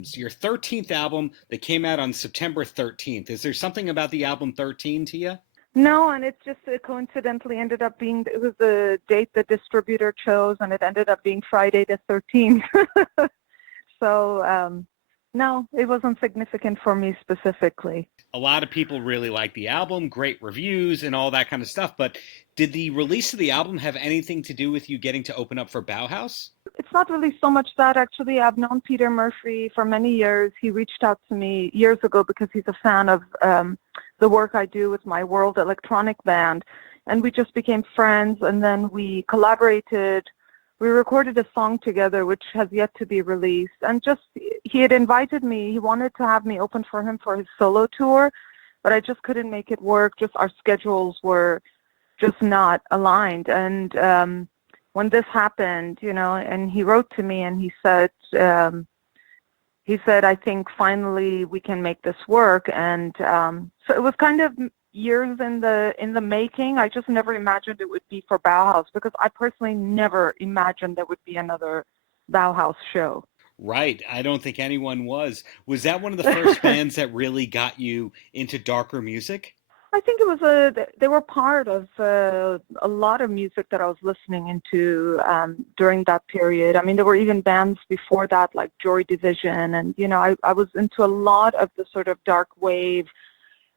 Your 13th album that came out on September 13th. Is there something about the album 13 to you? No, and it just coincidentally ended up being, it was the date the distributor chose, and it ended up being Friday the 13th. So, no, it wasn't significant for me specifically. A lot of people really like the album, great reviews and all that kind of stuff, but did the release of the album have anything to do with you getting to open up for Bauhaus? It's not really so much that, actually. I've known Peter Murphy for many years. He reached out to me years ago because he's a fan of the work I do with my World Electronic Band. And we just became friends, and then we collaborated. We recorded a song together, which has yet to be released. And just, he had invited me. He wanted to have me open for him for his solo tour, but I just couldn't make it work. Just our schedules were just not aligned. And when this happened, and he wrote to me and he said, I think finally we can make this work. And so it was kind of years in the making. I just never imagined it would be for Bauhaus, because I personally never imagined there would be another Bauhaus show. Right. I don't think anyone was. Was that one of the first bands that really got you into darker music? I think it was they were part of a lot of music that I was listening into during that period. I mean, there were even bands before that, like Joy Division, and I was into a lot of the sort of dark wave,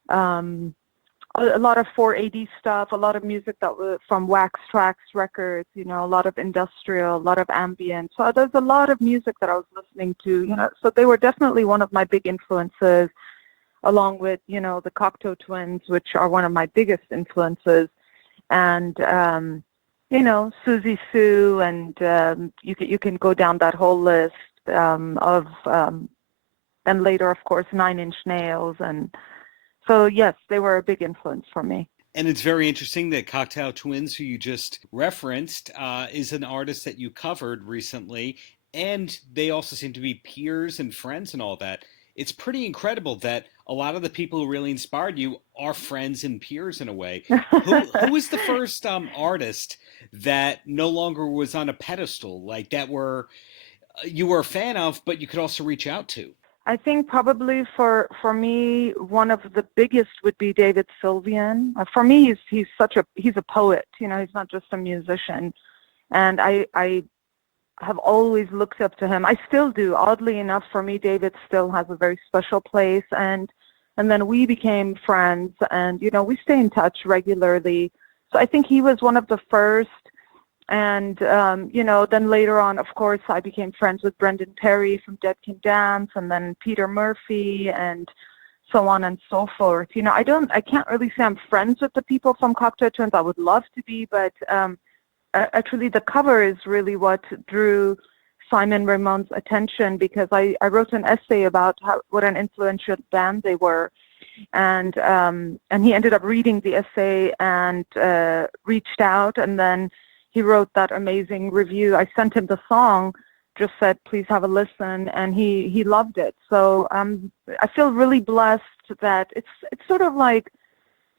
a lot of 4AD stuff, a lot of music that was from Wax Trax Records, a lot of industrial, a lot of ambient. So there's a lot of music that I was listening to, so they were definitely one of my big influences, along with, the Cocteau Twins, which are one of my biggest influences, and, Susie Sue, and you can go down that whole list of, and later, of course, Nine Inch Nails. And so, yes, they were a big influence for me. And it's very interesting that Cocteau Twins, who you just referenced, is an artist that you covered recently, and they also seem to be peers and friends and all that. It's pretty incredible that a lot of the people who really inspired you are friends and peers in a way. Who was the first artist that no longer was on a pedestal, like that you were a fan of, but you could also reach out to? I think probably for me, one of the biggest would be David Sylvian. For me, he's a poet. He's not just a musician, and I have always looked up to him. I still do. Oddly enough, for me, David still has a very special place. And then we became friends, and, we stay in touch regularly. So I think he was one of the first. And, then later on, of course, I became friends with Brendan Perry from Dead Can Dance, and then Peter Murphy, and so on and so forth. I can't really say I'm friends with the people from Cocteau Twins. I would love to be, but, actually, the cover is really what drew Simon Ramon's attention, because I wrote an essay about what an influential band they were, and he ended up reading the essay and reached out, and then he wrote that amazing review. I sent him the song, just said, please have a listen, and he loved it. So I feel really blessed that it's sort of like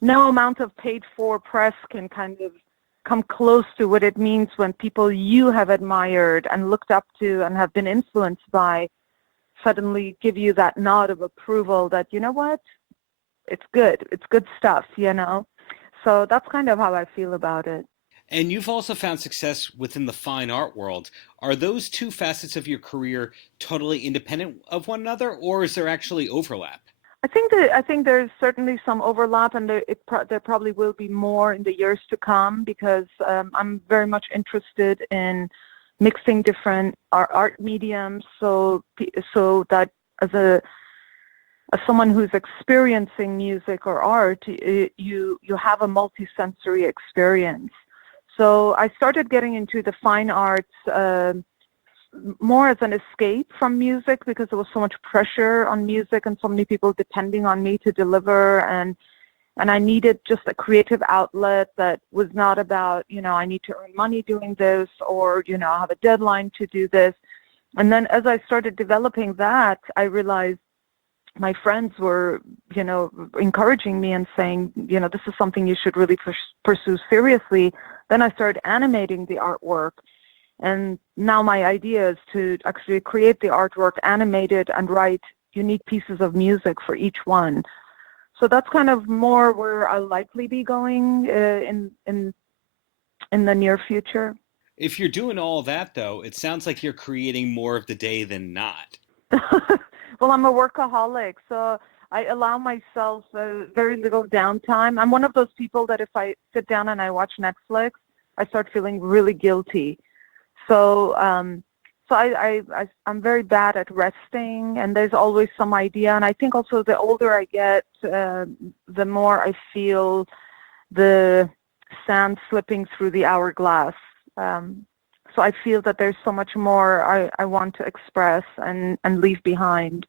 no amount of paid for press can kind of come close to what it means when people you have admired and looked up to and have been influenced by suddenly give you that nod of approval that, what, it's good stuff, So that's kind of how I feel about it. And you've also found success within the fine art world. Are those two facets of your career totally independent of one another, or is there actually overlap? I think there's certainly some overlap, and there probably will be more in the years to come, because I'm very much interested in mixing different art mediums, so that as someone who's experiencing music or art, you have a multisensory experience. So I started getting into the fine arts more as an escape from music, because there was so much pressure on music and so many people depending on me to deliver, and I needed just a creative outlet that was not about, I need to earn money doing this, or, I have a deadline to do this. And then as I started developing that, I realized my friends were, encouraging me and saying, this is something you should really pursue seriously. Then I started animating the artwork. And now my idea is to actually create the artwork, animate it, and write unique pieces of music for each one. So that's kind of more where I'll likely be going in the near future. If you're doing all that, though, it sounds like you're creating more of the day than not. Well, I'm a workaholic, so I allow myself very little downtime. I'm one of those people that if I sit down and I watch Netflix, I start feeling really guilty. So, I'm very bad at resting, and there's always some idea. And I think also the older I get, the more I feel the sand slipping through the hourglass. So I feel that there's so much more I want to express and leave behind.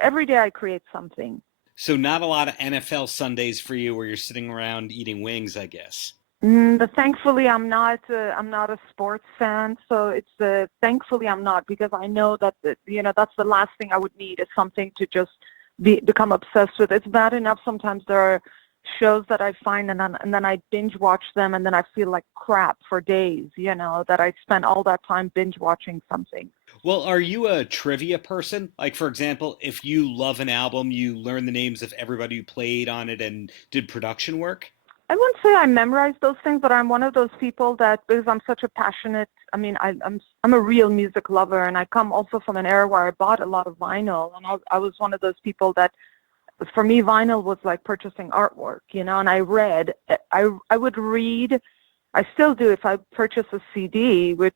Every day I create something. So not a lot of NFL Sundays for you where you're sitting around eating wings, I guess. But thankfully, I'm not a sports fan, so it's thankfully I'm not, because I know that that's the last thing I would need is something to just become obsessed with. It's bad enough sometimes there are shows that I find and then I binge watch them, and then I feel like crap for days, that I spent all that time binge watching something. Well, are you a trivia person? Like, for example, if you love an album, you learn the names of everybody who played on it and did production work? I wouldn't say I memorize those things, but I'm one of those people that, because I'm such a passionate, I'm a real music lover, and I come also from an era where I bought a lot of vinyl, and I was one of those people that, for me, vinyl was like purchasing artwork, and I would read. I still do. If I purchase a CD, which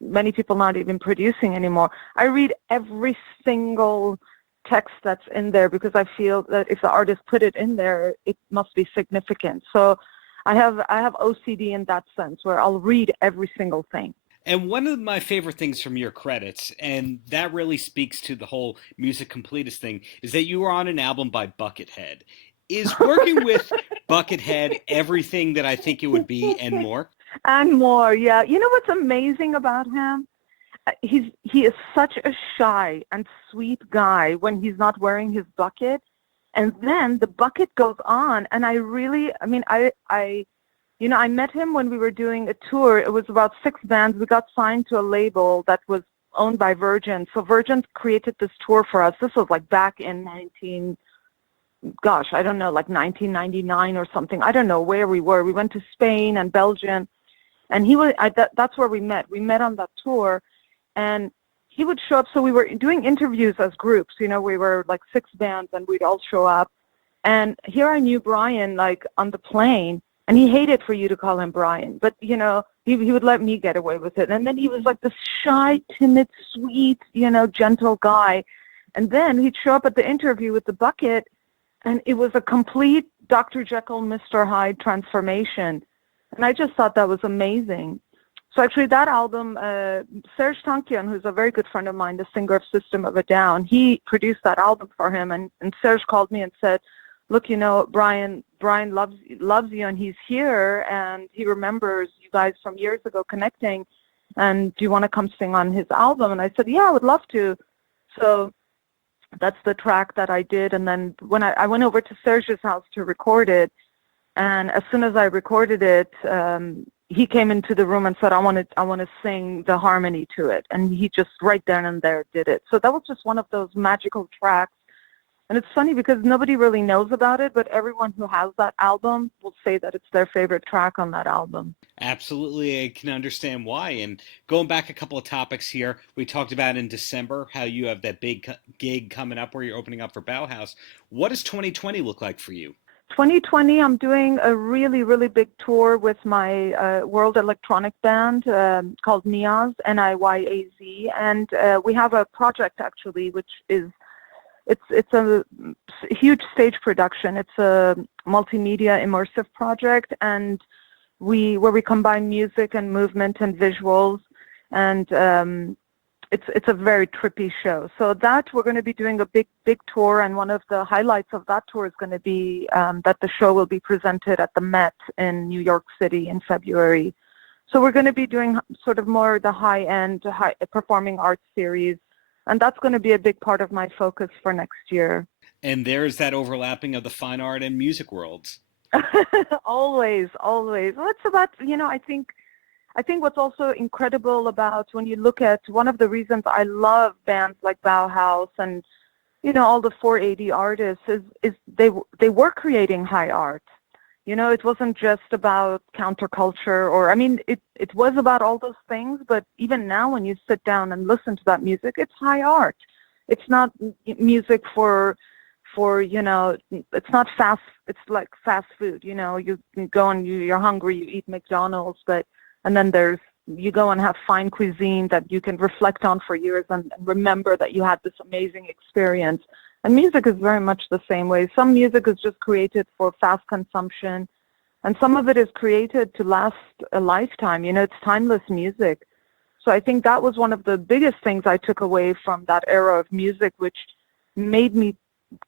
many people not even producing anymore, I read every single text that's in there, because I feel that if the artist put it in there, it must be significant. So I have OCD in that sense, where I'll read every single thing. And one of my favorite things from your credits, and that really speaks to the whole music completist thing, is that you were on an album by Buckethead. Is working with Buckethead everything that I think it would be and more? And more, yeah. You know what's amazing about him? He is such a shy and sweet guy when he's not wearing his bucket, and then the bucket goes on, and I met him when we were doing a tour. It was about 6 bands. We got signed to a label that was owned by Virgin. So Virgin created this tour for us. This was like back in I don't know, like 1999 or something. I don't know where we were. We went to Spain and Belgium, and that's where we met. We met on that tour, and he would show up. So we were doing interviews as groups. We were like 6 bands, and we'd all show up. And here I knew Brian, like, on the plane, and he hated for you to call him Brian, but he would let me get away with it. And then he was like this shy, timid, sweet, gentle guy. And then he'd show up at the interview with the bucket, and it was a complete Dr. Jekyll, Mr. Hyde transformation. And I just thought that was amazing. So actually that album, Serge Tankian, who's a very good friend of mine, the singer of System of a Down, he produced that album for him. And Serge called me and said, look, Brian loves you, and he's here, and he remembers you guys from years ago connecting, and do you want to come sing on his album? And I said, yeah, I would love to. So that's the track that I did. And then when I went over to Serge's house to record it, and as soon as I recorded it, he came into the room and said, I want to sing the harmony to it. And he just right then and there did it. So that was just one of those magical tracks. And it's funny because nobody really knows about it, but everyone who has that album will say that it's their favorite track on that album. Absolutely, I can understand why. And going back a couple of topics here, we talked about in December how you have that big gig coming up where you're opening up for Bauhaus. What does 2020 look like for you? 2020, I'm doing a really, really big tour with my world electronic band called NIYAZ, N-I-Y-A-Z. And we have a project, actually, which is it's a huge stage production. It's a multimedia immersive project, and where we combine music and movement and visuals, and it's a very trippy show. So that we're going to be doing a big tour, and one of the highlights of that tour is going to be that the show will be presented at the Met in New York City in February. So we're going to be doing sort of more the high-end performing arts series. And that's going to be a big part of my focus for next year. And there's that overlapping of the fine art and music worlds. Always. Well, it's about, I think I think what's also incredible about when you look at one of the reasons I love bands like Bauhaus and all the 480 artists is they were creating high art. It wasn't just about counterculture, or I mean, it was about all those things. But even now, when you sit down and listen to that music, it's high art. It's not music for it's not fast. It's like fast food. You go and you're hungry, you eat McDonald's, and then you go and have fine cuisine that you can reflect on for years and remember that you had this amazing experience. And music is very much the same way. Some music is just created for fast consumption, and some of it is created to last a lifetime. It's timeless music. So I think that was one of the biggest things I took away from that era of music, which made me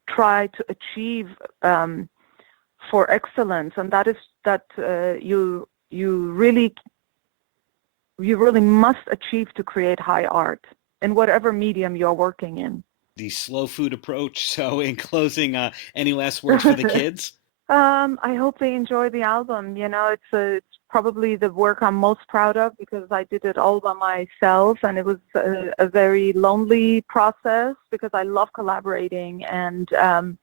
try to achieve for excellence. And that is that you really must achieve to create high art in whatever medium you're working in. The slow food approach. So in closing, any last words for the kids? I hope they enjoy the album. It's probably the work I'm most proud of because I did it all by myself, and it was a very lonely process because I love collaborating, and through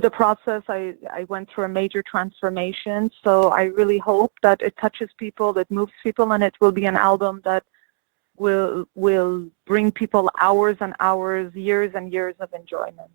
the process I went through a major transformation. So I really hope that it touches people, that moves people, and it will be an album that will bring people hours and hours, years and years of enjoyment.